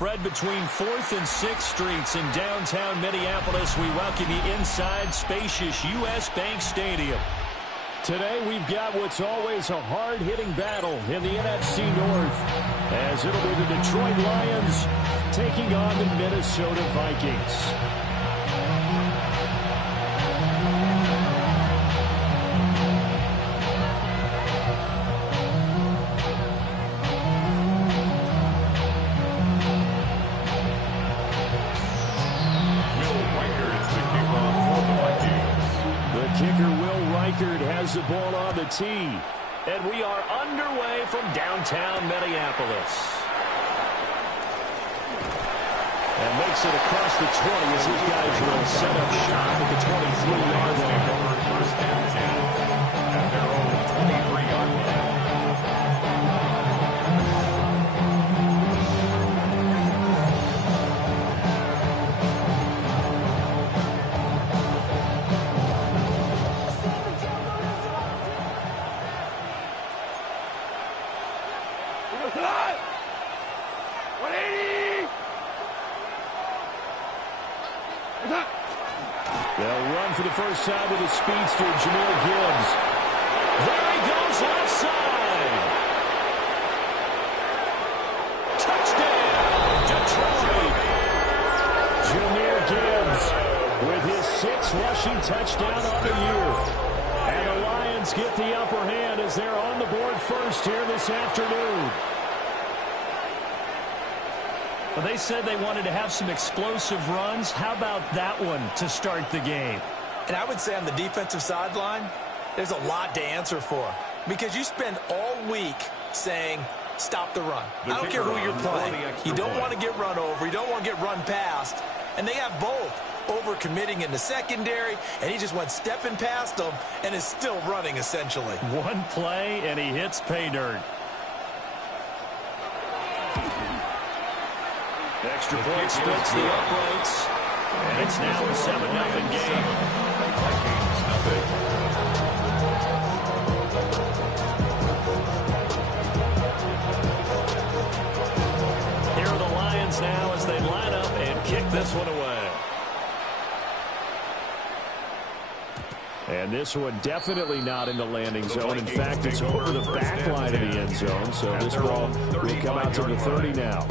spread between 4th and 6th Streets in downtown Minneapolis. We welcome you inside spacious U.S. Bank Stadium. Today we've got what's always a hard-hitting battle in the NFC North, as it'll be the Detroit Lions taking on the Minnesota Vikings. Has the ball on the tee, and we are underway from downtown Minneapolis. And makes it across the 20 as these guys will set up shop at the 23-yard line. First down 10 at their own 23-yard line. They'll run for the first time with a speedster, Jameer Gibbs. There he goes, left side. Touchdown, Detroit. Jameer Gibbs with his 6th rushing touchdown on the year. And the Lions get the upper hand as they're on the board first here this afternoon. Well, they said they wanted to have some explosive runs. How about that one to start the game? And I would say on the defensive sideline, there's a lot to answer for. Because you spend all week saying, stop the run. I don't care who you're playing. You don't want to get run over. You don't want to get run past. And they have both. Over-committing in the secondary, and he just went stepping past them and is still running, essentially. One play, and he hits pay dirt. Extra point splits the uprights, and it's now a 7-0 game. Here are the Lions now as they line up and kick this one away. And this one definitely not in the landing zone. In fact, it's over the back line of the end zone, so this ball will come out to the 30 now.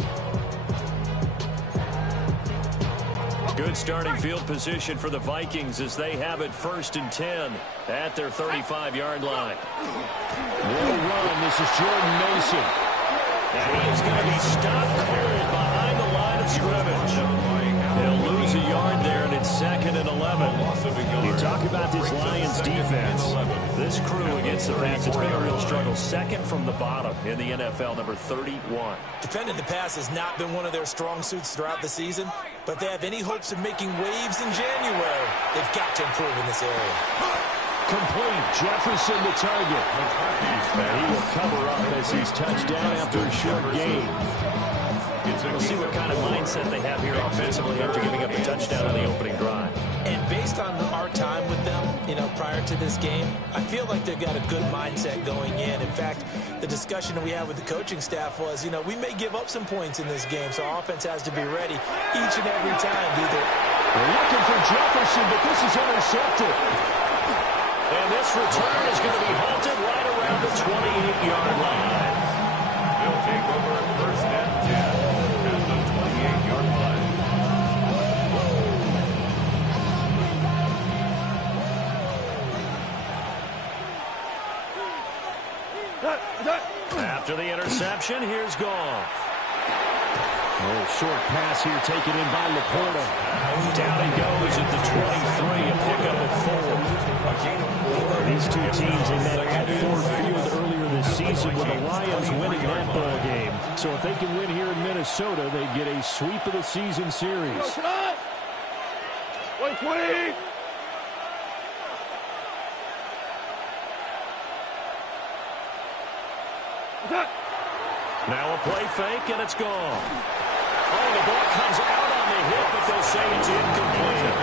Good starting field position for the Vikings as they have it 1st and 10 at their 35-yard line. They'll run. This is Jordan Mason. And he is going to be stopped cold behind the line of scrimmage. They'll lose a yard there, and it's 2nd and 11. You talk about this Lions defense. This crew against the pass, it's been a real struggle. 2nd from the bottom in the NFL, number 31. Defending the pass has not been one of their strong suits throughout the season, but if they have any hopes of making waves in January, they've got to improve in this area. Complete. Jefferson the target. And he will cover up as he's touched down after a short gain. We'll see what kind of mindset they have here offensively after giving up a touchdown on the opening drive. And based on our time with them, prior to this game, I feel like they've got a good mindset going in. In fact, the discussion that we had with the coaching staff was, we may give up some points in this game, so our offense has to be ready each and every time. They're looking for Jefferson, but this is intercepted. And this return is going to be halted right around the 28-yard line. They'll take over 1st and 10 at the 28-yard line. After the interception, here's Goff. Oh, short pass here taken in by Laporta. Down he goes at the 23, a pickup of 4. These two teams they met at Ford Field earlier this season with the Lions winning that ball game. So if they can win here in Minnesota, they get a sweep of the season series. 120. Now a play fake, and it's gone. Oh, the ball comes out on the hit, but they'll say it's incomplete.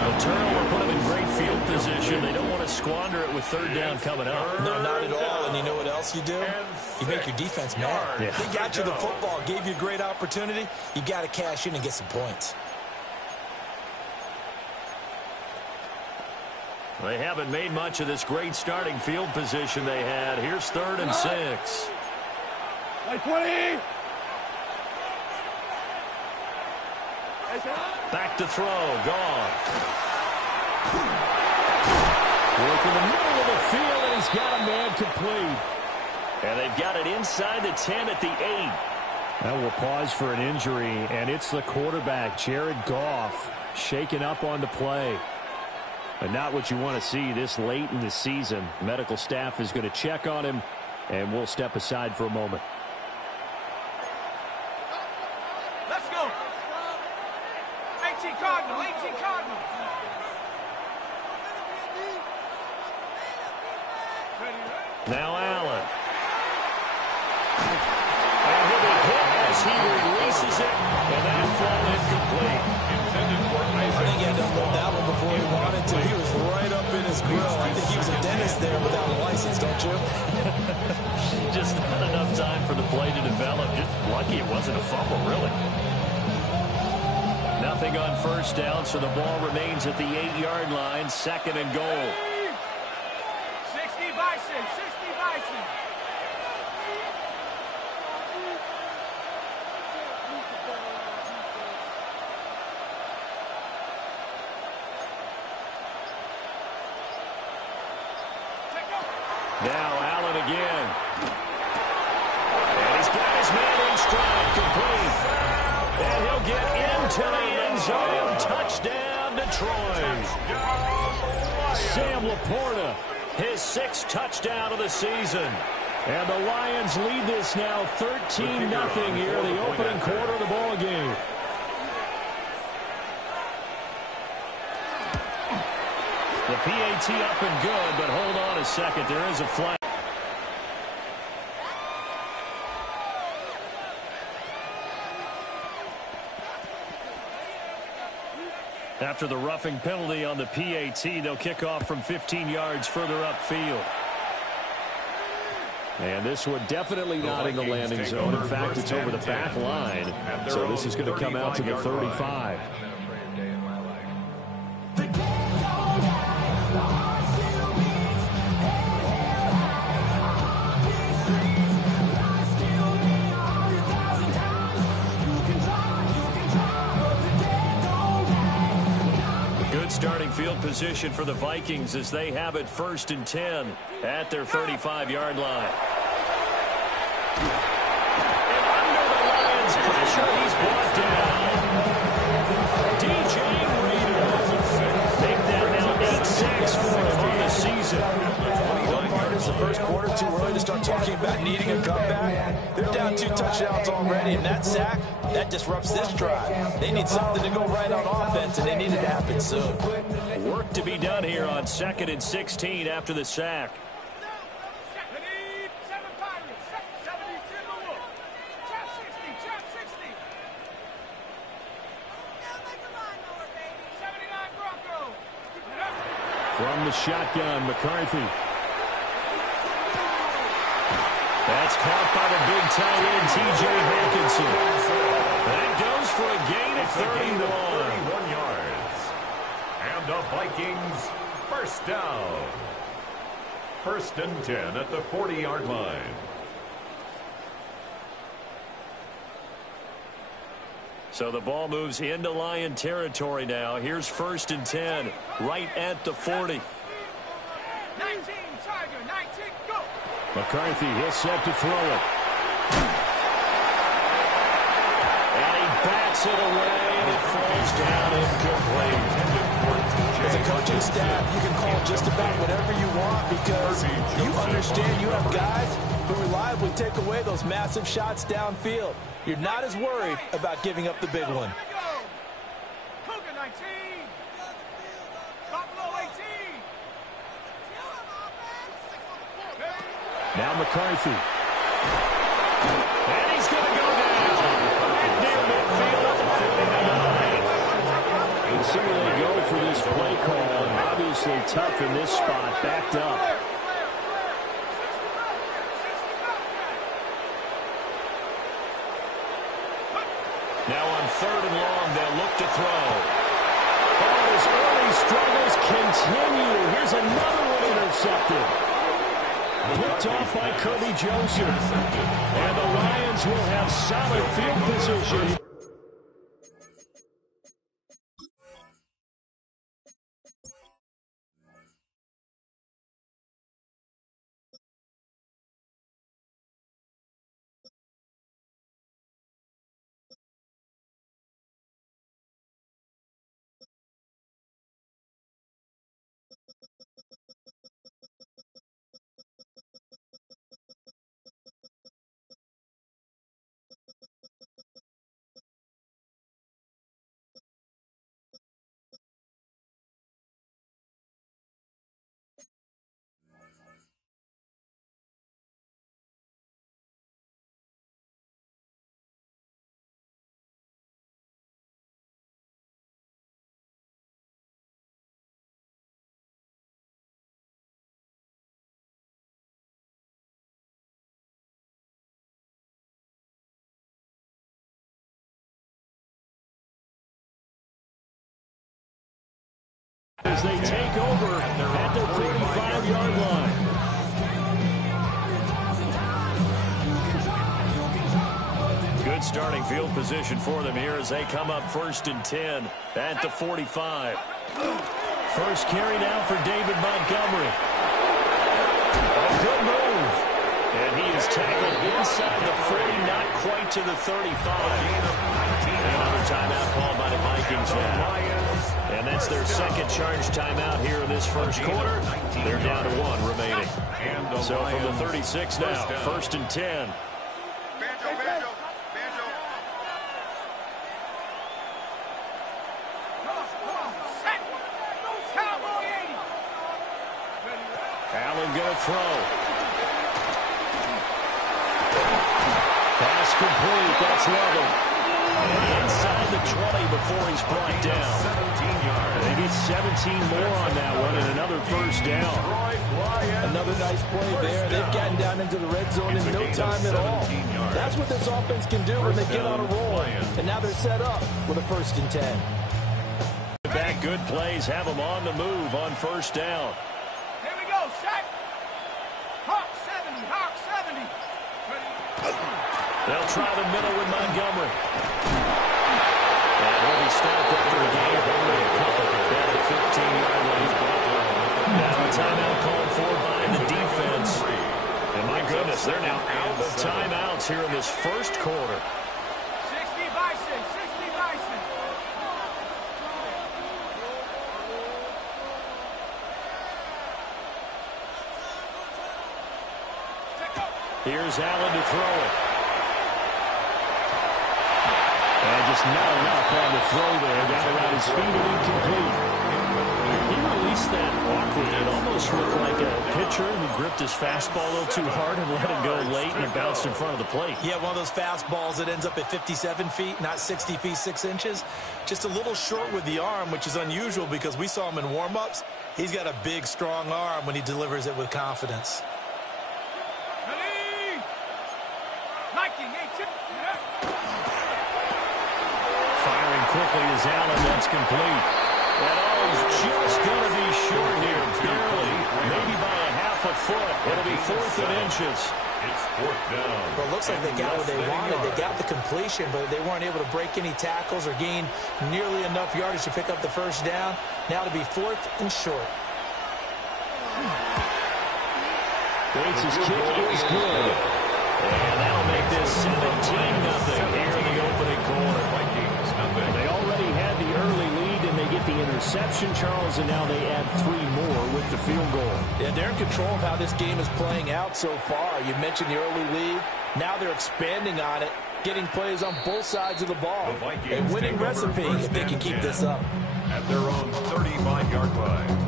The turnover put them in great field position. They don't want to squander it with third down coming up. No, not at all. And you know what else you do? You make your defense mad. Yeah. They got you the football, gave you a great opportunity. You got to cash in and get some points. They haven't made much of this great starting field position they had. Here's 3rd and 6. Like 20. Back to throw. Gone. Work in the middle of the field, and he's got a man complete. And they've got it inside the 10 at the 8. Now we'll pause for an injury, and it's the quarterback, Jared Goff, shaken up on the play. But not what you want to see this late in the season. Medical staff is going to check on him, and we'll step aside for a moment. Let's go. 18 Cardinal, 18 Cardinal. Now Allen. And he'll be hit as he releases it, and that's thrown incomplete. I think he had to hold that one before he wanted to. He was right up in his grill. I think he was a dentist there without a license, don't you? Just not enough time for the play to develop. Just lucky it wasn't a fumble, really. Nothing on first down, so the ball remains at the 8-yard line, 2nd and goal. 60 Bison, 60 Bison. Now Allen again. And he's got his man in stride, complete. And he'll get into the end zone. Touchdown, Detroit. Sam Laporta, his 6th touchdown of the season. And the Lions lead this now 13-0 here, the opening quarter of the ball game. The PAT up and good, but hold on a second. There is a flag. After the roughing penalty on the PAT, they'll kick off from 15 yards further upfield. And this one definitely not in the landing zone. In fact, it's over the back line. So this is going to come out to the 35. Starting field position for the Vikings as they have it 1st and 10 at their 35-yard line. And under the Lions' pressure, he's brought down. DJ Reader. Make that now 8 sacks for him on the season. Well, Marcus, the first quarter, too early to start talking about needing a comeback. They're down 2 touchdowns already, and that sack, that disrupts this drive. They need something to go right on offense, and they need it to happen soon. Work to be done here on 2nd and 16 after the sack. From the shotgun, McCarthy. That's caught by the big tight end, T.J. Hawkinson. That goes for a gain of 31 yards. And the Vikings first down. 1st and 10 at the 40-yard line. So the ball moves into Lion territory now. Here's 1st and 10, right at the 40. 19, Tiger, 19, go. McCarthy, he'll set to throw it. And he bats it away, and it falls down incomplete. As a coaching staff, you can call just about whatever you want because you understand you have guys who reliably take away those massive shots downfield. You're not as worried about giving up the big one. Cougar 19. Buffalo 18. Now McCarthy. And he's going to go down. Right near midfield at the 49. We'll see where they go for this play call. And dangerously tough in this spot, backed up. Now on 3rd and long, they'll look to throw. Oh, his early struggles continue. Here's another one intercepted. Picked off by Kirby Joseph. And the Lions will have solid field position. As they take over at their 45-yard line. Good starting field position for them here as they come up 1st and 10 at the 45. First carry now for David Montgomery. A good move. And he is tackled inside the 40, not quite to the 35. Another timeout called by the Vikings now. And that's their second charge timeout here in this first quarter. They're down to 1 remaining. So from the 36 now, 1st and 10. Allen going to throw. Pass complete. That's level. And inside the 20 before he's brought down. They get 17 more on that one and another first down. Another nice play there. They've gotten down into the red zone in no time at all. That's what this offense can do when they get on a roll. And now they're set up with a 1st and 10. Back good plays have them on the move on 1st down. Here we go, sack. Hawk 70, Hawk 70. They'll try the middle with Montgomery. And he'll be stopped after the game. Only a couple at the 15-yard line. Now a timeout called for by the defense. And my goodness, they're now out of timeouts here in this first quarter. 60 Bison, 60 Bison. Here's Allen to throw it. And just not enough on the throw there. Down around his feet and incomplete. He released that awkwardly. It almost looked like a pitcher who gripped his fastball a little too hard and let it go late, and it bounced in front of the plate. Yeah, one of those fastballs that ends up at 57 feet, not 60 feet, 6 inches. Just a little short with the arm, which is unusual because we saw him in warm-ups. He's got a big, strong arm when he delivers it with confidence. Ready? Liking, Firing quickly is Allen. That's complete. And he's just going to be short here, barely, maybe by a half a foot. It'll be 4th and inches. It's 4th down. Well, it looks like they got what they wanted. They got the completion, but they weren't able to break any tackles or gain nearly enough yardage to pick up the 1st down. Now to be 4th and short. Bates' kick is good. And that'll make this 17-0 here in the opening quarter. Vikings, nothing. They already had the early lead, and they get the interception, Charles, and now they add 3 more with the field goal. Yeah, they're in control of how this game is playing out so far. You mentioned the early lead. Now they're expanding on it, getting plays on both sides of the ball. A winning recipe if they can keep this up. At their own 35-yard line.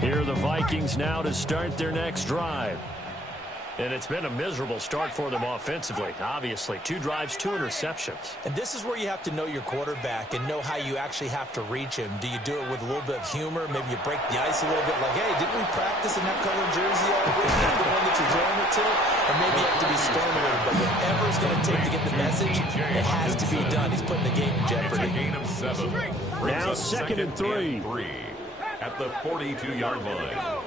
Here are the Vikings now to start their next drive. And it's been a miserable start for them offensively, obviously. 2 drives, 2 interceptions. And this is where you have to know your quarterback and know how you actually have to reach him. Do you do it with a little bit of humor? Maybe you break the ice a little bit, like, hey, didn't we practice in that colored jersey all week? That's the one that you're throwing it to? Or maybe you have to be stern with him. But whatever it's going to take to get the message, it has to be done. He's putting the game in jeopardy. Gain of 7. Now second and 3. At the 42-yard line.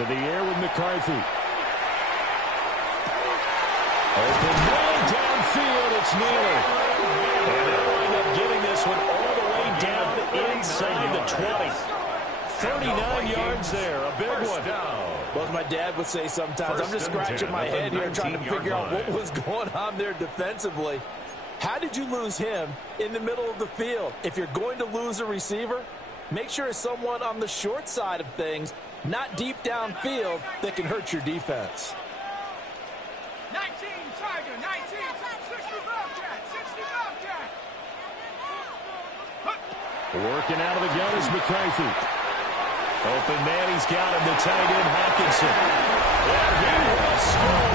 To the air with McCarthy. Open man downfield. It's Naylor. And they'll wind up getting this one all the way down inside the 20. 39 yards there. A big one. Well, as my dad would say sometimes, I'm just scratching my head here trying to figure out what was going on there defensively. How did you lose him in the middle of the field? If you're going to lose a receiver, make sure it's someone on the short side of things, not deep downfield, that can hurt your defense. 19, Tiger, 19, 60 Bobcat, 60 Bobcat. Working out of the gun is McCarthy. Open man, he's got him. The tight end, Hawkinson. And he will score.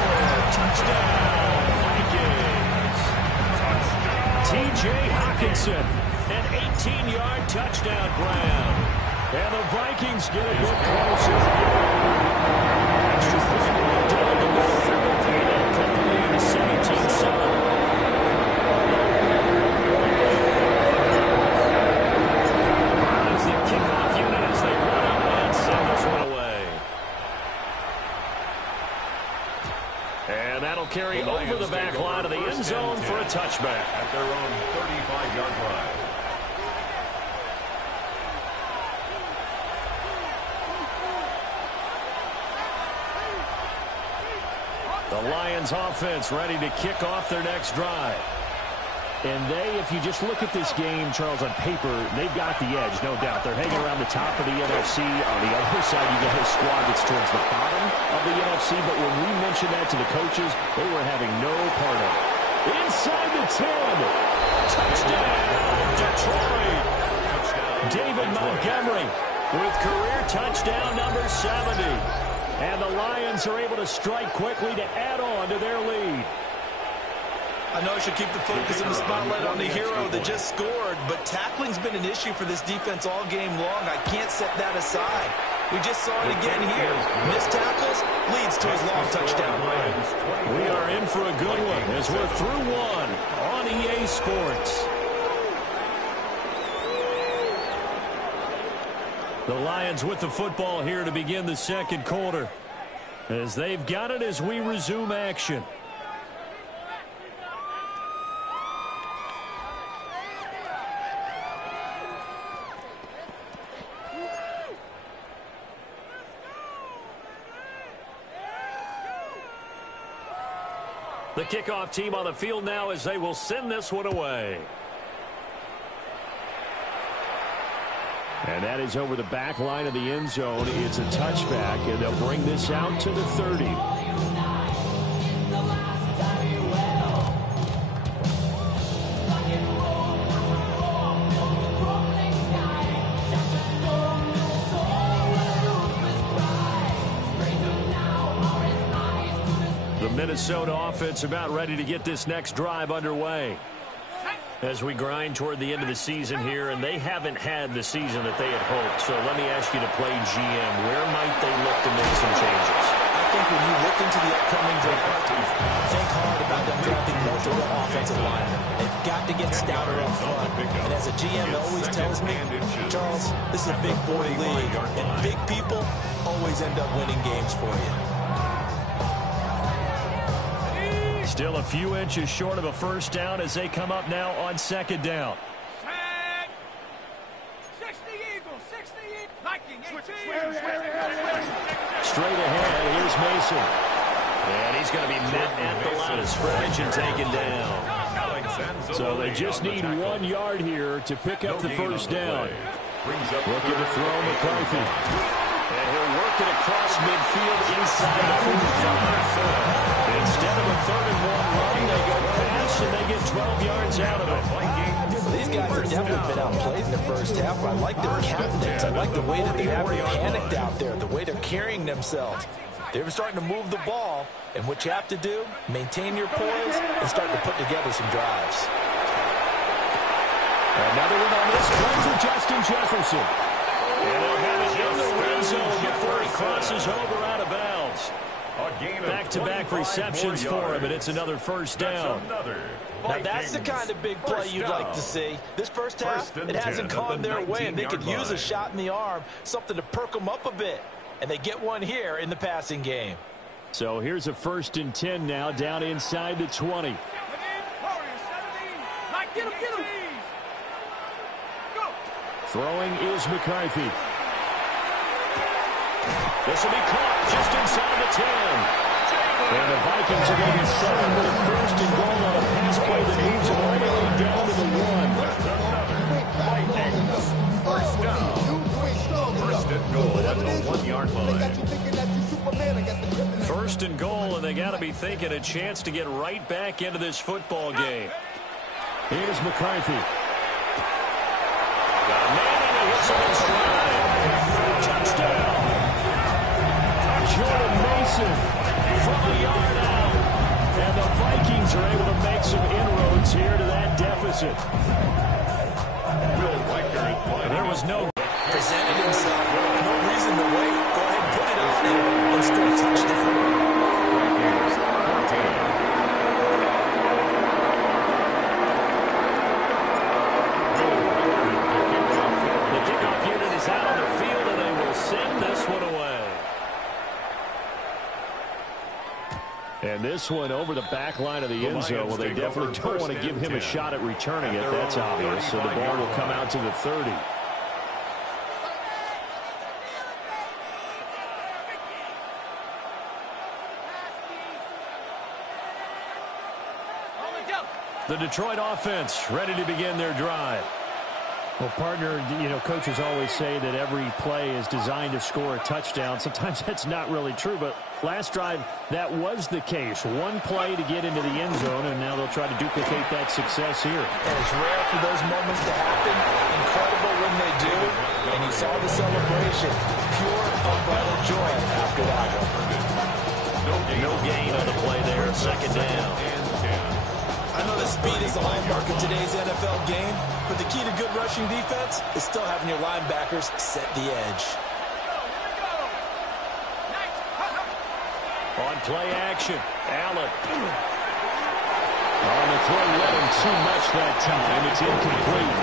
Touchdown, Vikings. T.J. Hawkinson, an 18-yard touchdown grab. And the Vikings get a bit closer. Extra point down the middle. And cut the lead to 17-7. And that'll carry over the back line of the end zone for a touchback. At their own 35-yard line. The Lions offense ready to kick off their next drive. And if you just look at this game, Charles, on paper, they've got the edge, no doubt. They're hanging around the top of the NFC. On the other side, you got a squad that's towards the bottom of the NFC. But when we mentioned that to the coaches, they were having no part of it. Inside the 10. Touchdown, Detroit. David Montgomery with career touchdown number 70. And the Lions are able to strike quickly to add on to their lead. I know I should keep the focus and the spotlight on the hero that just scored, but tackling's been an issue for this defense all game long. I can't set that aside. We just saw it again here. Missed tackles leads to his long touchdown. We are in for a good one as we're through one on EA Sports. The Lions with the football here to begin the second quarter, as they've got it as we resume action. The kickoff team on the field now as they will send this one away. And that is over the back line of the end zone. It's a touchback, and they'll bring this out to the 30. Minnesota offense about ready to get this next drive underway as we grind toward the end of the season here, and they haven't had the season that they had hoped. So let me ask you to play GM. Where might they look to make some changes? I think when you look into the upcoming draft, think hard about them drafting multiple offensive linemen. They've got to get stouter up front. And as a GM always tells me, Charles, this is a big boy league, and big people always end up winning games for you. Still a few inches short of a first down as they come up now on second down. 60 Eagles, 60 Eagles. Viking, 18. Straight ahead, here's Mason. And he's going to be met at the line of scrimmage and taken down. So they just need 1 yard here to pick up the first down. Looking to throw McCarthy. And he'll work it across midfield inside the 45. Instead of a 3rd and 1 run, they go pass and they get 12 yards out of it. These guys have definitely been outplayed in the first half, but I like their confidence. I like the way that they haven't panicked out there, the way they're carrying themselves. They're starting to move the ball, and what you have to do, maintain your poise and start to put together some drives. Another one on this play for Justin Jefferson. And they'll have it in the red zone before he crosses over out of bounds. Back-to-back receptions for him, and it's another first down. Now, that's the kind of big play you'd like to see. This first half, it hasn't gone their way, and they could use a shot in the arm, something to perk them up a bit. And they get one here in the passing game. So here's a 1st and 10 now, down inside the 20. Throwing is McCarthy. This will be caught just inside the 10. And the Vikings are going to be set up with a 1st and goal on a pass play that moves them all the way down to the 1. First down. 1st and goal at the 1-yard line. 1st and goal, and they got to be thinking a chance to get right back into this football game. Here's McCarthy. Got a man, and he hits him in stride. Touchdown. Jordan Mason from a yard out. And the Vikings are able to make some inroads here to that deficit. There was no... Presented himself. No reason to wait. Go ahead and put it on him and score a touchdown. The kickoff unit is out on the field, and they will send this one away. And this one over the back line of the end zone. Well, they definitely don't want to give him a shot at returning it. That's obvious. So the ball will come out to the 30. The Detroit offense ready to begin their drive. Well, partner, coaches always say that every play is designed to score a touchdown. Sometimes that's not really true, but last drive, that was the case. One play to get into the end zone, and now they'll try to duplicate that success here. And it's rare for those moments to happen. Incredible when they do. And you saw the celebration. Pure, unbridled joy after that one. No gain on the play there. 2nd down. I know that speed is the hallmark of today's NFL game, but the key to good rushing defense is still having your linebackers set the edge. On play action, Allen. On the throw, let him too much that time. It's incomplete.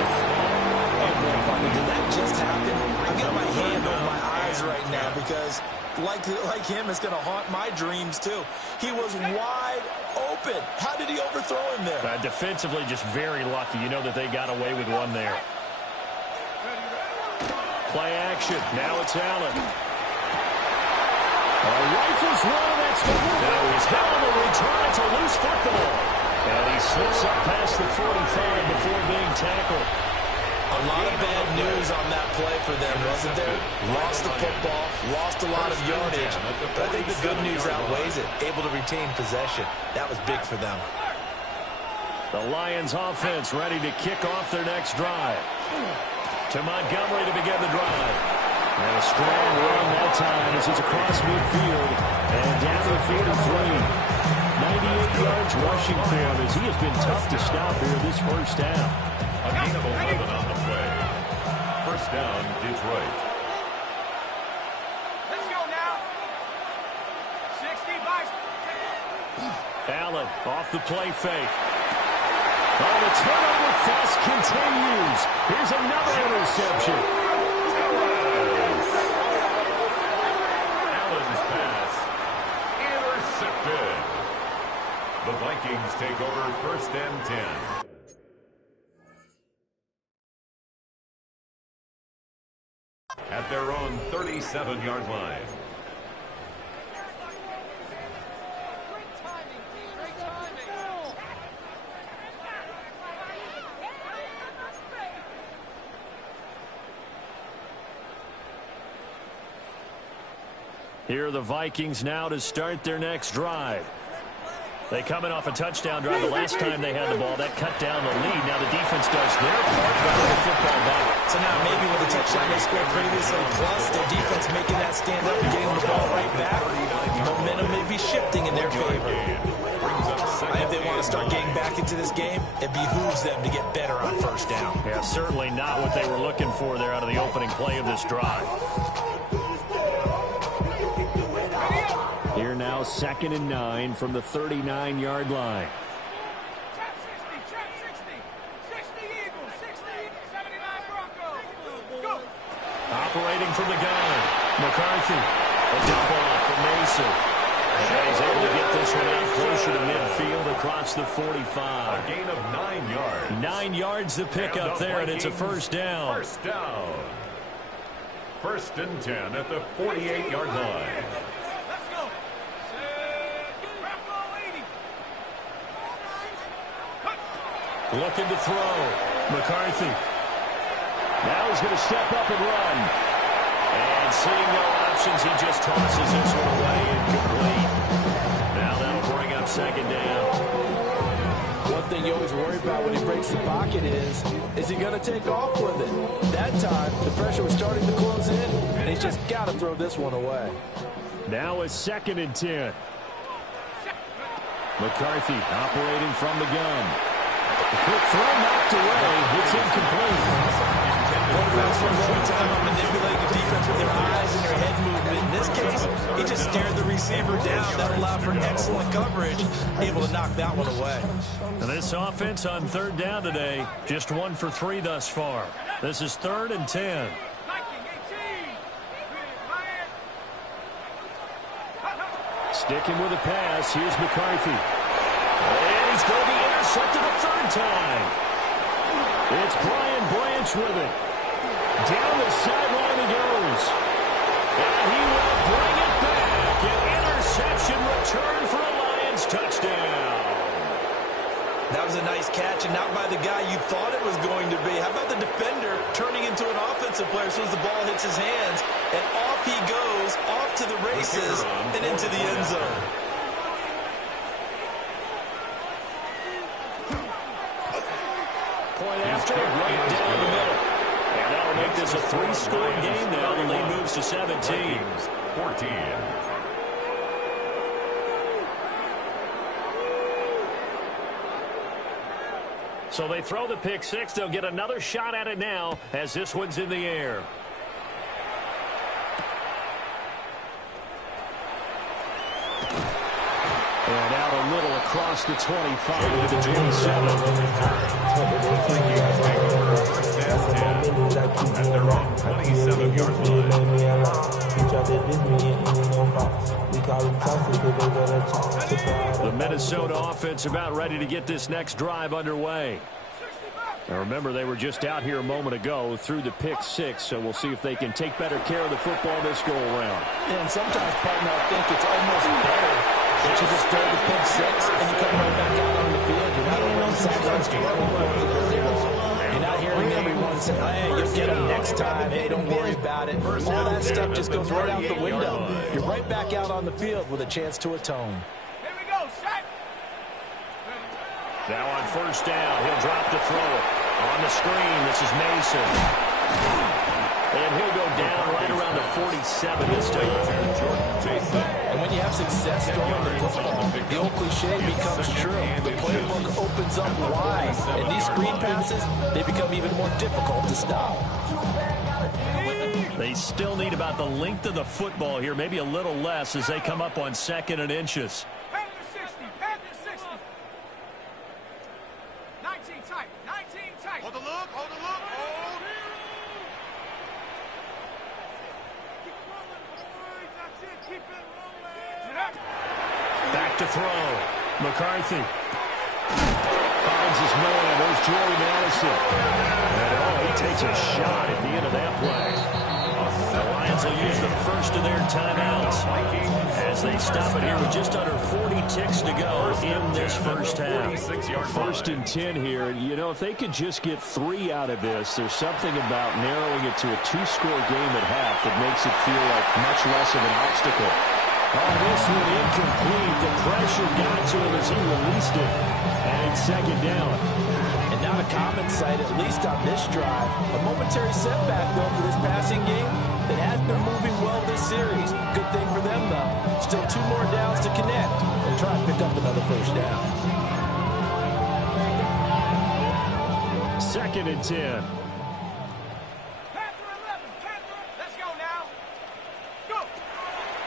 Oh, boy, partner, did that just happen? I've got my hand over my eyes right now because, like him, it's going to haunt my dreams, too. He was wide open. How did he overthrow him there? Defensively, just very lucky. You know that they got away with one there. Play action. Now it's Allen. Rifles one. That's the one. Now he's held on the return. It's a loose football. And he slips up past the 45 before being tackled. A lot of bad news on that play for them, wasn't there? Lost the football, lost a lot of yardage, but I think the good news outweighs it. Able to retain possession. That was big for them. The Lions offense ready to kick off their next drive. To Montgomery to begin the drive. And a strong run that time as he's across midfield and down to the 43. 98 yards rushing for him as he has been tough to stop here this first half. A gain of 11 on the play. First down, Detroit. Let's go now. 60 by. Allen off the play fake. Oh, the turnover fest continues. Here's another interception. Allen's pass intercepted. The Vikings take over 1st and 10. At their own 37-yard line. Here are the Vikings now to start their next drive. They coming off a touchdown drive. The last time they had the ball, that cut down the lead. Now the defense does their part, running the football back. So now maybe with the touchdown they scored previously, plus their defense making that stand up and getting the ball right back, momentum may be shifting in their favor. And if they want to start getting back into this game, it behooves them to get better on first down. Yeah, certainly not what they were looking for there out of the opening play of this drive. Here now, 2nd and 9 from the 39-yard line. Trap 60, 60 Eagles, 79 Broncos. Go. Operating from the gun, McCarthy. A double off for Mason. And he's able to get this one out closer to midfield across the 45. A gain of 9 yards. 9 yards to pick up there, and it's a first down. First down. 1st and 10 at the 48-yard line. Let's go. Looking to throw. McCarthy. Now he's going to step up and run. And seeing no options, he just tosses this one away, incomplete. Now that'll bring up 2nd down. One thing you always worry about when he breaks the pocket is he going to take off with it? That time, the pressure was starting to close in, and he's just got to throw this one away. Now it's 2nd and 10. McCarthy operating from the gun. The quick throw knocked away. It's incomplete. Quarterbacks spend a long time on manipulating the defense with their eyes and their head movement. In this case, he just stared the receiver down. That allowed for excellent coverage, able to knock that one away. And this offense on 3rd down today, just 1 for 3 thus far. This is 3rd and 10. Sticking with a pass. Here's McCarthy. And he's going to be intercepted a 3rd time. It's Brian Branch with it. Down the sideline he goes. And he will bring it back. An interception return for a Lions touchdown. That was a nice catch, and not by the guy you thought it was going to be. How about the defender turning into an offensive player as soon as the ball hits his hands, and off he goes, off to the races, and into the end zone. Point after, right down the middle. And that'll make this a 3-score game now. The lead moves to 17. 14. So they throw the pick 6. They'll get another shot at it now as this one's in the air. And out a little across the 25 to the 27. At their own 27-yard line. The Minnesota offense about ready to get this next drive underway. Now remember, they were just out here a moment ago through the pick 6, so we'll see if they can take better care of the football this go around. And sometimes, partner, I think it's almost better that you just throw the pick 6 and you come right back out on the field. You're not only sidelines you're not hearing everyone say, hey, you'll get them next time. Hey, don't worry about it. All that stuff just goes right out the window. You're right back out on the field with a chance to atone. Here we go, set. Now on 1st down, he'll drop the throw. On the screen, this is Mason. And he'll go down right around the 47 this time. And when you have success throwing the football, the old cliche becomes true. The playbook opens up wide. And these screen passes, they become even more difficult to stop. They still need about the length of the football here, maybe a little less as they come up on 2nd and inches. Panther 60, Panther 60. 19 tight, 19 tight. Hold the look, hold the look, hold. Keep rolling, boys. That's it, keep it rolling. Back to throw. McCarthy. Finds his man. There's Jordy Madison. And he takes a shot at the end of that play. The Lions will use the first of their timeouts as they stop it here with just under 40 ticks to go in this first half. 1st and 10 here. You know, if they could just get 3 out of this, there's something about narrowing it to a 2-score game at half that makes it feel like much less of an obstacle. Oh, this one incomplete. The pressure got to him as he released it. And it's second down. And not a common sight, at least on this drive. A momentary setback, though, for this passing game that has been moving well this series. Good thing for them, though. Still 2 more downs to connect and try and pick up another first down. Second and 10.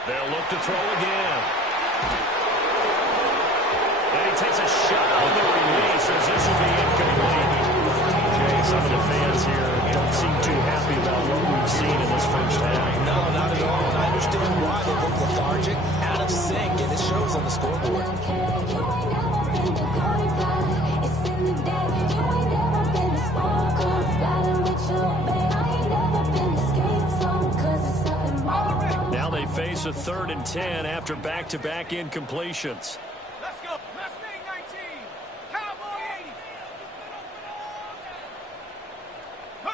They'll look to throw again. And he takes a shot on the release as this will be incomplete. Jay, some of the fans here don't seem too happy about what we've seen in this first half. No, not at all. And I understand why. They look lethargic, out of sync, and it shows on the scoreboard. Now they face a 3rd and 10 after back-to-back incompletions. Let's go. Mustang 19. Cowboy 80.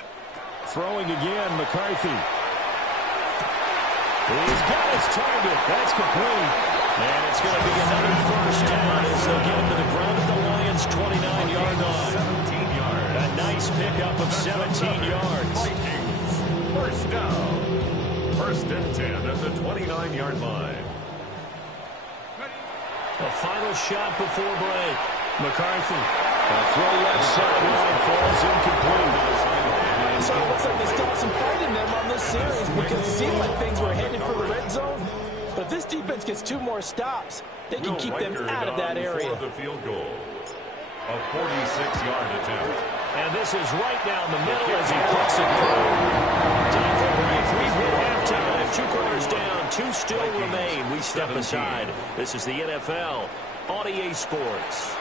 Throwing again, McCarthy. He's got his target. That's complete. And it's going to be another first down as they'll get him to the ground at the Lions' 29-yard line. 17 yards. A nice pickup of 17 yards. Vikings, first down. 1st and 10 at the 29-yard line. A final shot before break. McCarthy. A throw left sideline falls incomplete. So it looks like they still have some fight in them on this series because it seemed like things were headed for the red zone. But if this defense gets 2 more stops, they can keep them out of that area. For the field goal. A 46-yard attempt. And this is right down the middle as he puts it through. Time for break. 3-4 halftime. 2 quarters down. 2 still remain. We step aside. This is the NFL on EA Sports.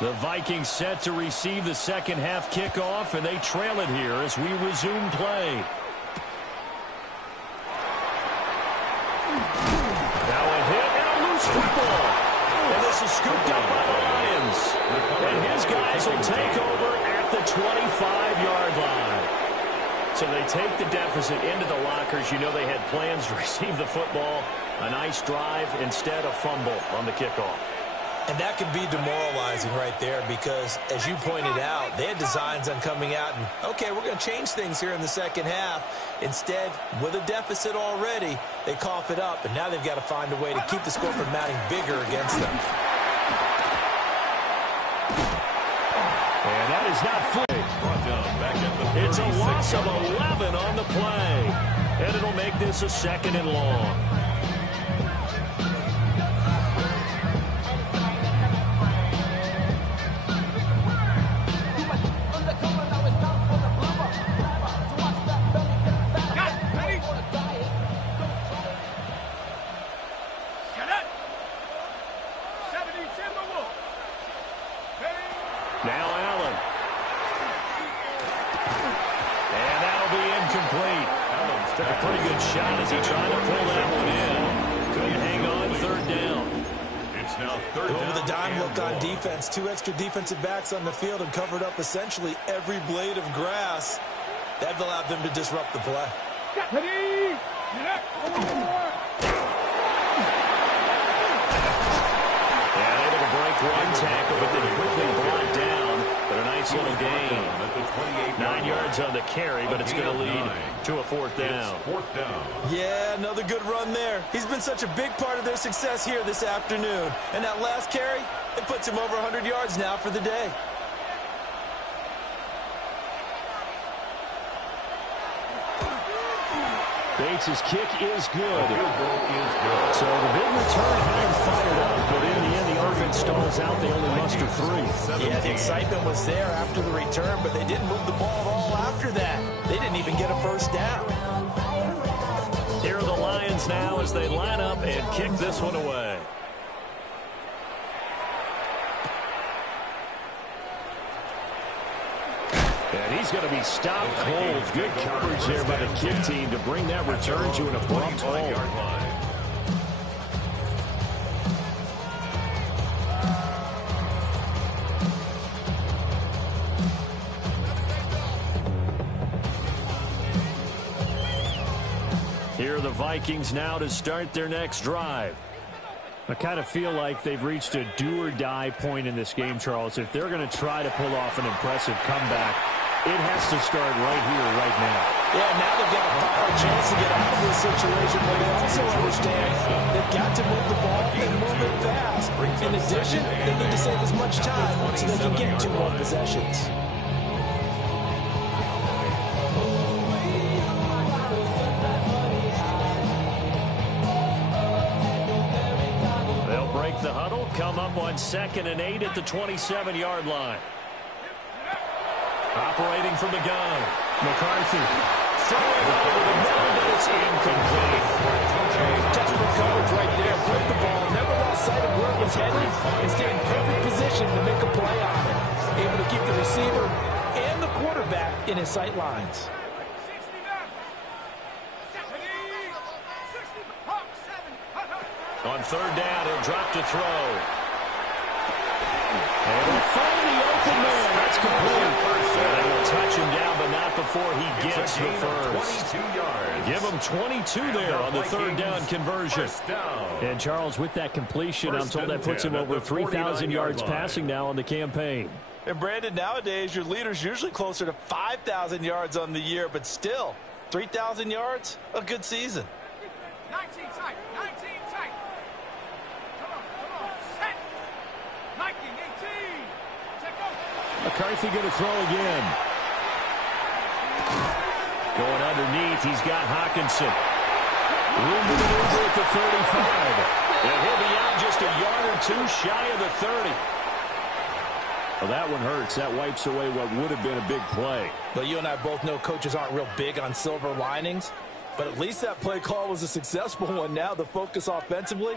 The Vikings set to receive the second half kickoff, and they trail it here as we resume play. Now a hit and a loose football. And this is scooped up by the Lions. And his guys will take over at the 25-yard line. So they take the deficit into the lockers. You know they had plans to receive the football. A nice drive, instead a fumble on the kickoff. And that can be demoralizing right there because, as you pointed out, they had designs on coming out and, okay, we're going to change things here in the second half. Instead, with a deficit already, they cough it up, and now they've got to find a way to keep the score from mounting bigger against them. And that is not full. It's a loss of 11 on the play. And it'll make this a 2nd and long. Now Allen. And that'll be incomplete. Took a pretty good shot as he tried to pull that one in. Couldn't hang on, 3rd down. It's now 3rd Go down. with a dime look on and defense. 2 extra defensive backs on the field and covered up essentially every blade of grass. That allowed them to disrupt the play. Ready? And able to break one tackle, but then quickly brought down. But a nice little gain. At the 9 yards on the carry, but it's going to lead to a 4th down. It's 4th down. Yeah, another good run there. He's been such a big part of their success here this afternoon. And that last carry, it puts him over 100 yards now for the day. Bates' kick is good. Field goal is good. So the big return had him fired up, but in the end the offense stalls out. They only muster 3. Yeah, the excitement was there after the return, but they didn't move the ball at all after that. They didn't even get a first down. Here are the Lions now as they line up and kick this one away. And he's going to be stopped cold. Good coverage there by the kick team to bring that return to an abrupt halt. Here are the Vikings now to start their next drive. I kind of feel like they've reached a do-or-die point in this game, Charles. If they're going to try to pull off an impressive comeback, it has to start right here, right now. Yeah, now they've got a final chance to get out of this situation, but they also understand they've got to move the ball and move it fast. In addition, they need to save as much time so they can get 2 more possessions. They'll break the huddle, come up on 2nd and 8 at the 27-yard line. Operating from the gun, McCarthy. Throwing over the middle, but it's incomplete. Desperate coverage right there. Played the ball, never lost sight of where it was headed, and stayed in perfect position to make a play on it. Able to keep the receiver and the quarterback in his sight lines. On 3rd down, he'll drop to throw. And he'll find the open man. That's complete. And he'll touch him down, but not before he gets the first. Give him 22 there on the 3rd down conversion. And, Charles, with that completion, I'm told that puts him over 3,000 yards passing now on the campaign. And, Brandon, nowadays your leader's usually closer to 5,000 yards on the year, but still, 3,000 yards, a good season. 19 tight, 19 tight. Come on, set. 19, 18. Check out. McCarthy going to throw again. Going underneath, he's got Hawkinson. Room to maneuver at the 35. And he'll be out just a yard or 2 shy of the 30. Well, that one hurts. That wipes away what would have been a big play. Well, you and I both know coaches aren't real big on silver linings, but at least that play call was a successful one. Now the focus offensively,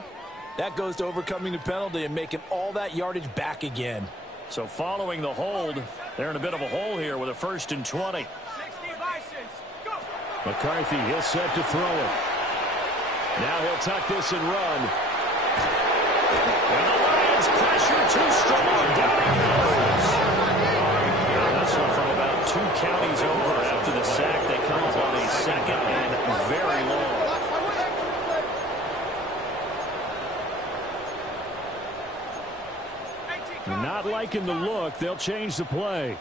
that goes to overcoming the penalty and making all that yardage back again. So following the hold, they're in a bit of a hole here with a 1st and 20. 60 license. Go. McCarthy, he'll set to throw it. Now he'll tuck this and run. And the Lions pressure too strong. Down he goes. Now this one from about 2 counties over after the sack. They come up on a 2nd and very long. Not liking the look. They'll change the play.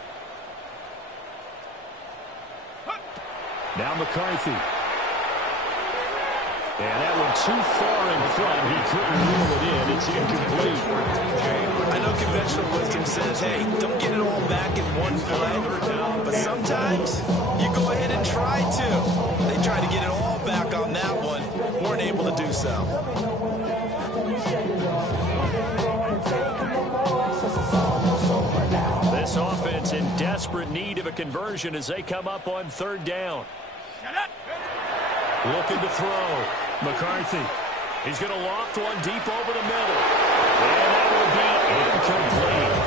Now McCarthy. And that one too far in front. He couldn't reel it in. It's incomplete. I know conventional wisdom says, hey, don't get it all back in one play. But sometimes you go ahead and try to. They tried to get it all back on that one. Weren't able to do so. This offense in desperate need of a conversion as they come up on 3rd down. Looking to throw. McCarthy. He's going to loft one deep over the middle. And that will be incomplete.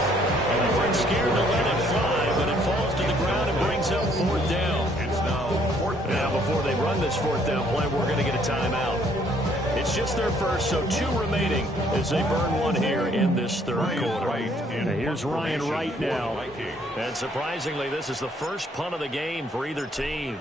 And they weren't scared to let it fly, but it falls to the ground and brings up 4th down. It's now 4th down. Now before they run this 4th down play, we're going to get a timeout. It's just their first, so 2 remaining as they burn one here in this 3rd quarter. Here's Ryan Wright now. And surprisingly, this is the first punt of the game for either team.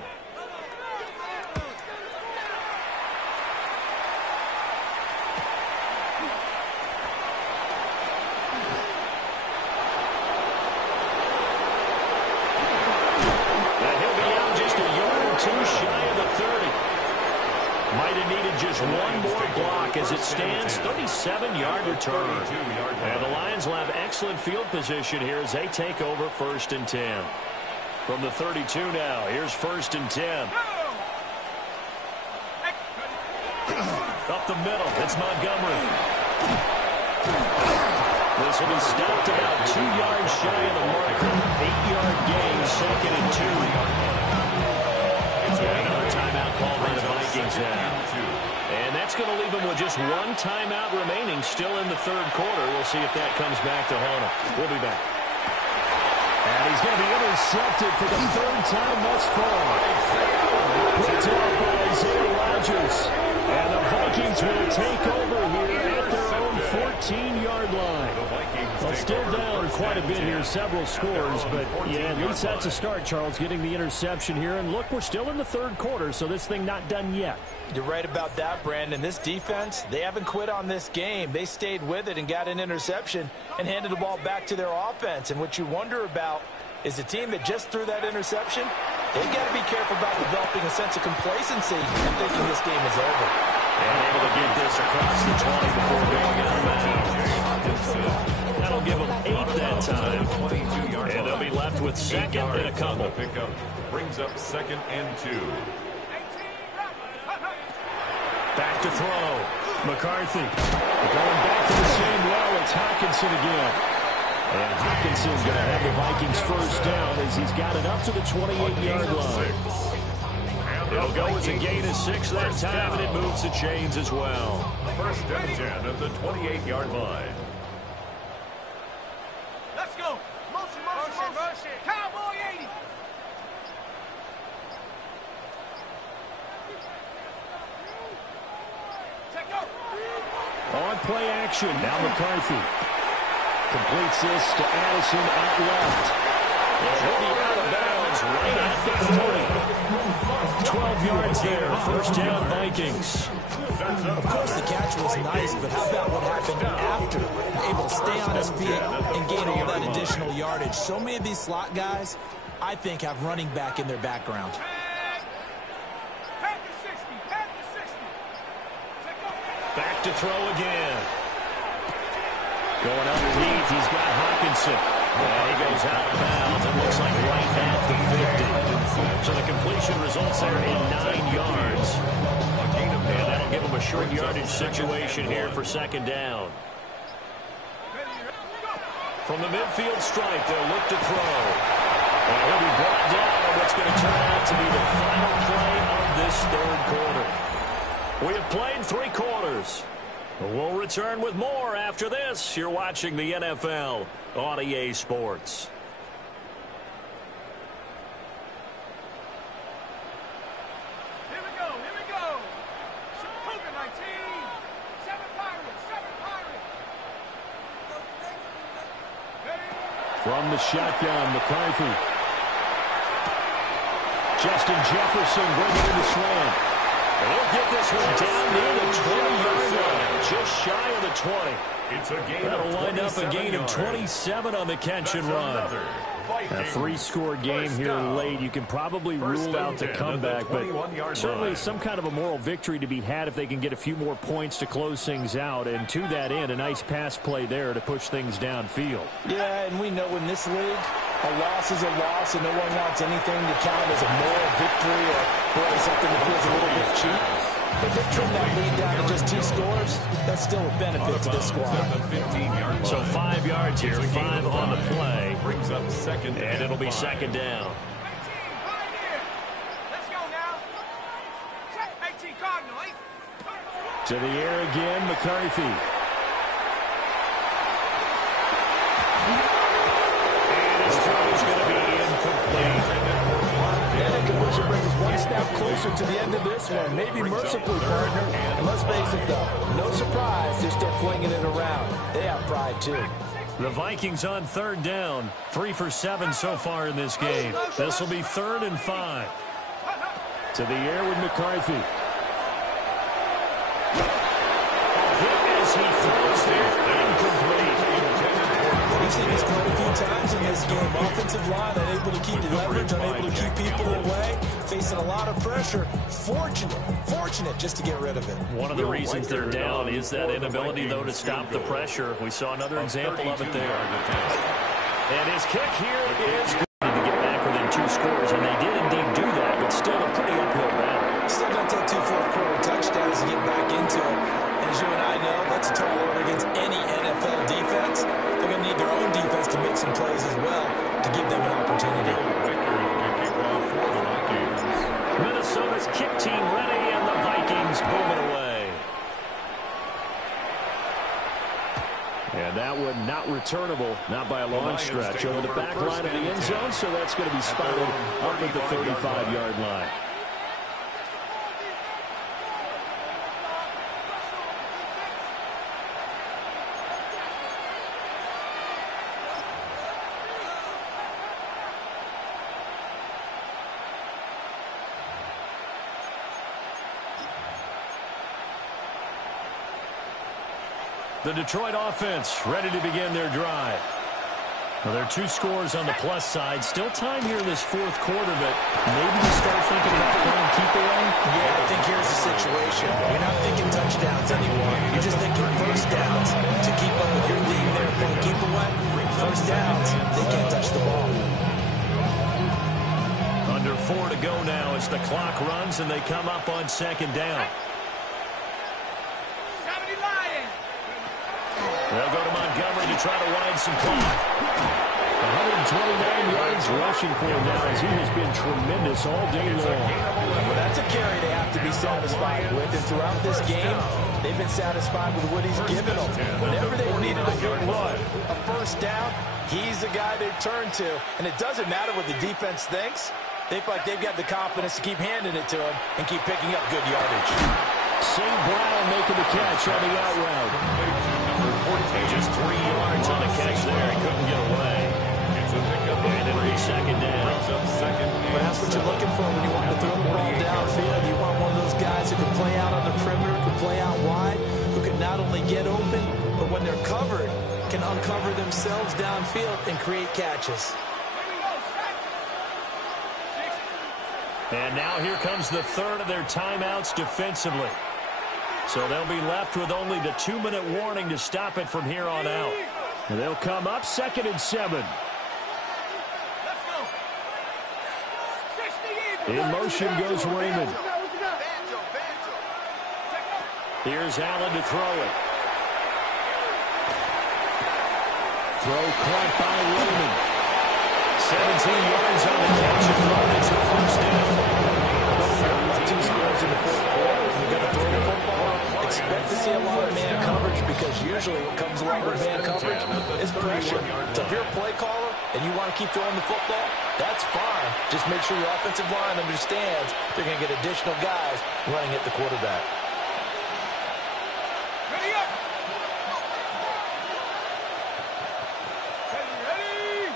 Just one more block as it stands, 37-yard return. And the Lions will have excellent field position here as they take over 1st and 10. From the 32 now, here's 1st and 10. Up the middle, it's Montgomery. This will be stopped about 2 yards shy of the marker. 8-yard gain, 2nd and 2. Another timeout called by the Vikings now. And that's going to leave them with just 1 timeout remaining still in the 3rd quarter. We'll see if that comes back to haunt them. We'll be back. And he's going to be intercepted for the 3rd time thus far. Picked up by Isaiah Rodgers. And the Vikings will take over here at their own 14-yard line. Well, still down quite a bit here, several scores, but yeah, at least that's a start, Charles, getting the interception here. And look, we're still in the third quarter, so this thing not done yet. You're right about that, Brandon. This defense, they haven't quit on this game. They stayed with it and got an interception and handed the ball back to their offense. And what you wonder about is the team that just threw that interception, they've got to be careful about developing a sense of complacency and thinking this game is over. And able to get this across the 20 before going out of bounds. That'll give them 8 that time. And they'll be left with second and a couple. Pickup brings up 2nd and 2. Back to throw. McCarthy. Going back to the same well, it's Hockenson again. And Hawkinson's going to have the Vikings first down as he's got it up to the 28-yard line. It'll go as a gain of 6 that time, and it moves the chains as well. 1st and 10 at the 28-yard line. Let's go. Motion, motion, motion. Cowboy 80. Check go. On play action, now McCarthy. Completes this to Addison out left. And he'll be out of bounds right at the 40. 12 yards there. First down, Vikings. Of course, the catch was nice, but how about what happened after? Able to stay on his feet and gain all that additional yardage. So many of these slot guys, I think, have running back in their background. Head to 60. Head to 60. Check go. Back to throw again. Going underneath, he's got Hockenson. And he goes out of bounds. It looks like right at the 50. So the completion results there in 9 yards. And that'll give him a short yardage situation here for second down. From the midfield stripe, they'll look to throw. And he'll be brought down on what's going to turn out to be the final play of this third quarter. We have played 3 quarters. We'll return with more after this. You're watching the NFL on EA Sports. Here we go. Here we go. Cougar 19. 7 Pirates. 7 Pirates. Ready? From the shotgun, McCarthy. Justin Jefferson bringing in the slam. And he'll get this one down near the 20-yard line, just shy of the 20. It's a gain That'll of wind up a 27 gain of yards. 27 on the catch and run. A 3-score game here late. You can probably rule out the comeback, but certainly some kind of a moral victory to be had if they can get a few more points to close things out. And to that end, a nice pass play there to push things downfield. Yeah, and we know in this league, a loss is a loss, and no one wants anything to count as a moral victory or really something that feels a little bit cheap. If they trim that lead down to just 2 scores, that's still a benefit to this squad. So 5 yards here, 5 on the play. Brings up second And it'll be second down. 18, right here. Let's go now. Check 18 Cardinal. 8. To the air again, McCarthy. And his throw is going to be incomplete. And it can push it, brings us one step closer to the end of this one. Maybe mercifully, partner. And let's face it, though, no surprise, they're still flinging it around. They have pride, too. The Vikings on third down. 3 for 7 so far in this game. This will be 3rd and 5. To the air with McCarthy. As he throws there, incomplete. We've seen this quite a few times in this game. Offensive line unable to keep leverage, unable to keep people away, facing a lot of pressure. Fortunate just to get rid of it. One of the reasons they're down is that inability, though, to stop the pressure. We saw another example of it there. And his kick here is good to get back within 2 scores, and they did indeed do that, but still a pretty uphill battle. Still going to take 2 fourth-quarter touchdowns to get back into it. And as you and I know, that's a tall order against any NFL defense. They're going to need their own defense to make some plays as well to give them an opportunity. Minnesota's kick team ready, and the Vikings moving away. And that one not returnable, not by a long stretch, over the back line of the end zone, so that's going to be spotted up at the 35-yard line. The Detroit offense ready to begin their drive. Well, there are 2 scores on the plus side. Still time here in this fourth quarter, but maybe you start thinking about playing keep away? Yeah, I think here's the situation. You're not thinking touchdowns anymore. You're just thinking first downs to keep up with your team there playing keep away. First downs, they can't touch the ball. Under 4 to go now as the clock runs and they come up on second down. They'll go to Montgomery to try to wind some clock. 129 yards rushing for him now as he has been tremendous all day long. Well, that's a carry they have to be satisfied with. And throughout this game, they've been satisfied with what he's given them. Whenever they needed a big run, a first down, he's the guy they've turned to. And it doesn't matter what the defense thinks. They feel like they've got the confidence to keep handing it to him and keep picking up good yardage. St. Brown making the catch on the out route. Just 3 yards on the catch there. He couldn't get away. And it'll be second down. But that's what you're looking for when you want to throw the ball downfield. You want one of those guys who can play out on the perimeter, can play out wide, who can not only get open, but when they're covered, can uncover themselves downfield and create catches. And now here comes the third of their timeouts defensively. So they'll be left with only the 2-minute warning to stop it from here on out. And they'll come up 2nd and 7. In motion goes Raymond. Here's Allen to throw it. Throw caught by Raymond. 17 yards on the catch and run. It's a first down. 2 scores in the fourth quarter. You're going to throw the football. Expect to see a lot of man coverage because usually what comes along with man coverage is pressure. So if you're a play caller and you want to keep throwing the football, that's fine. Just make sure your offensive line understands they're going to get additional guys running at the quarterback. Ready up! Ready!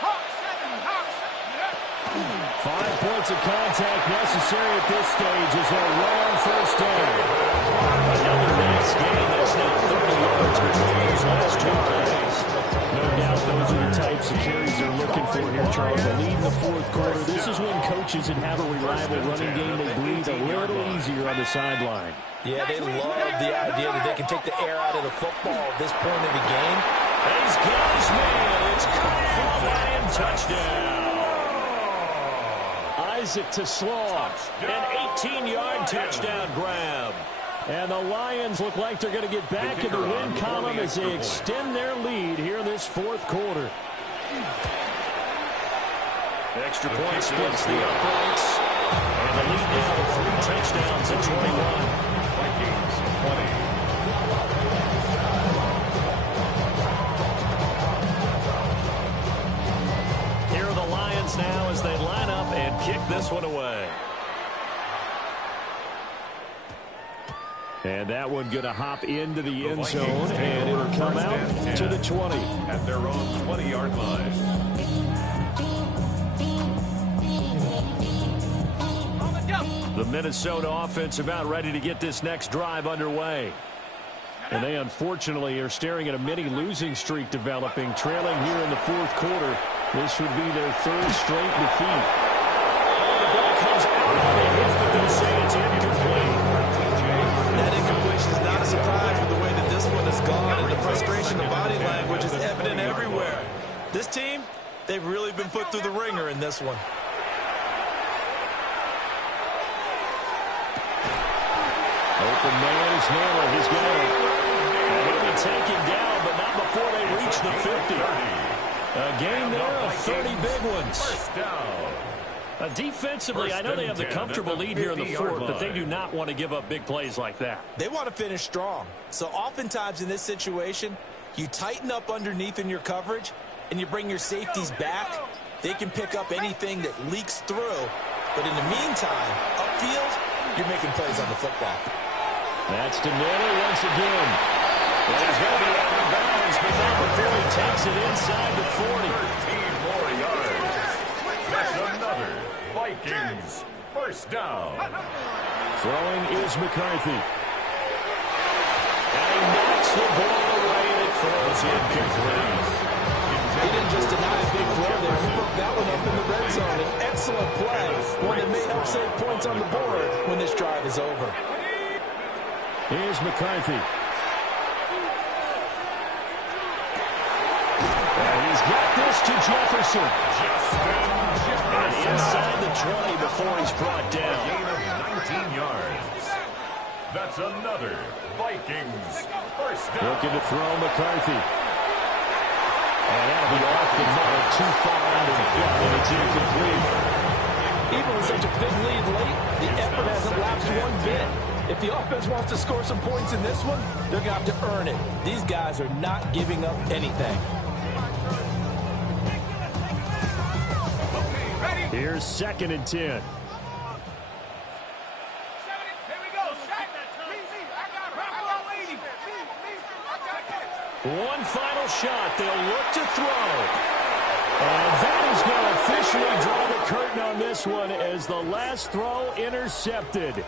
Hawk 7, Hawk 7. 5 points of contact necessary at this stage as they'll run on first down. Another nice gain. That's now 30 yards between those last 2 plays. No doubt those are the types of carries they're looking for here, Charles. A lead in the fourth quarter. This is when coaches that have a reliable running game, they breathe a little easier on the sideline. Yeah, they love the idea that they can take the air out of the football at this point in the game. He's got his man. It's Graham. Touchdown. Isaac to Slaw. An 18-yard touchdown grab. And the Lions look like they're going to get back in the win column as they extend their lead here in this fourth quarter. Extra point splits the uprights. And the lead now to 3 touchdowns at 21. Vikings 20. Here are the Lions now as they line up and kick this one away. And that one going to hop into the end zone, and it'll come out to the 20. At their own 20-yard line. The Minnesota offense about ready to get this next drive underway. And they unfortunately are staring at a mini losing streak developing, trailing here in the fourth quarter. This would be their 3rd straight defeat. The ball comes out of the hit, but they'll say it's incomplete. That incompletion is not a surprise with the way that this one has gone, and the frustration, the body language is evident everywhere. This team, they've really been put through the ringer in this one. Open man is Naylor. He's got it. And he'll be taken down, but not before they reach the 50. A game there of 30 big ones. First down. Defensively, I know they have the comfortable lead here in the fourth, but they do not want to give up big plays like that. They want to finish strong. So oftentimes in this situation, you tighten up underneath in your coverage, and you bring your safeties back. They can pick up anything that leaks through. But in the meantime, upfield, you're making plays on the football. That's to Naylor once again. And he's going to be out of bounds, but not before he takes it inside the 40. 13 more yards. That's another Vikings first down. Throwing is McCarthy. And he knocks the ball away, and it throws incomplete. He didn't just deny a big throw there. He broke that one up in the red zone. An excellent play. One that may help save points on the board when this drive is over. Here's McCarthy. And he's got this to Jefferson. And inside the 20 before he's brought down. A gain of 19 yards. That's another Vikings first down. Looking to throw McCarthy. And that'll be off the mark, too far out in front, and it's incomplete. Even with such a big lead late, the effort hasn't lapsed one bit. If the offense wants to score some points in this one, they're going to have to earn it. These guys are not giving up anything. Here's 2nd and 10. Here we go. Shot. I got her. One final shot. They'll look to throw. And that is going to officially draw the curtain on this one as the last throw intercepted.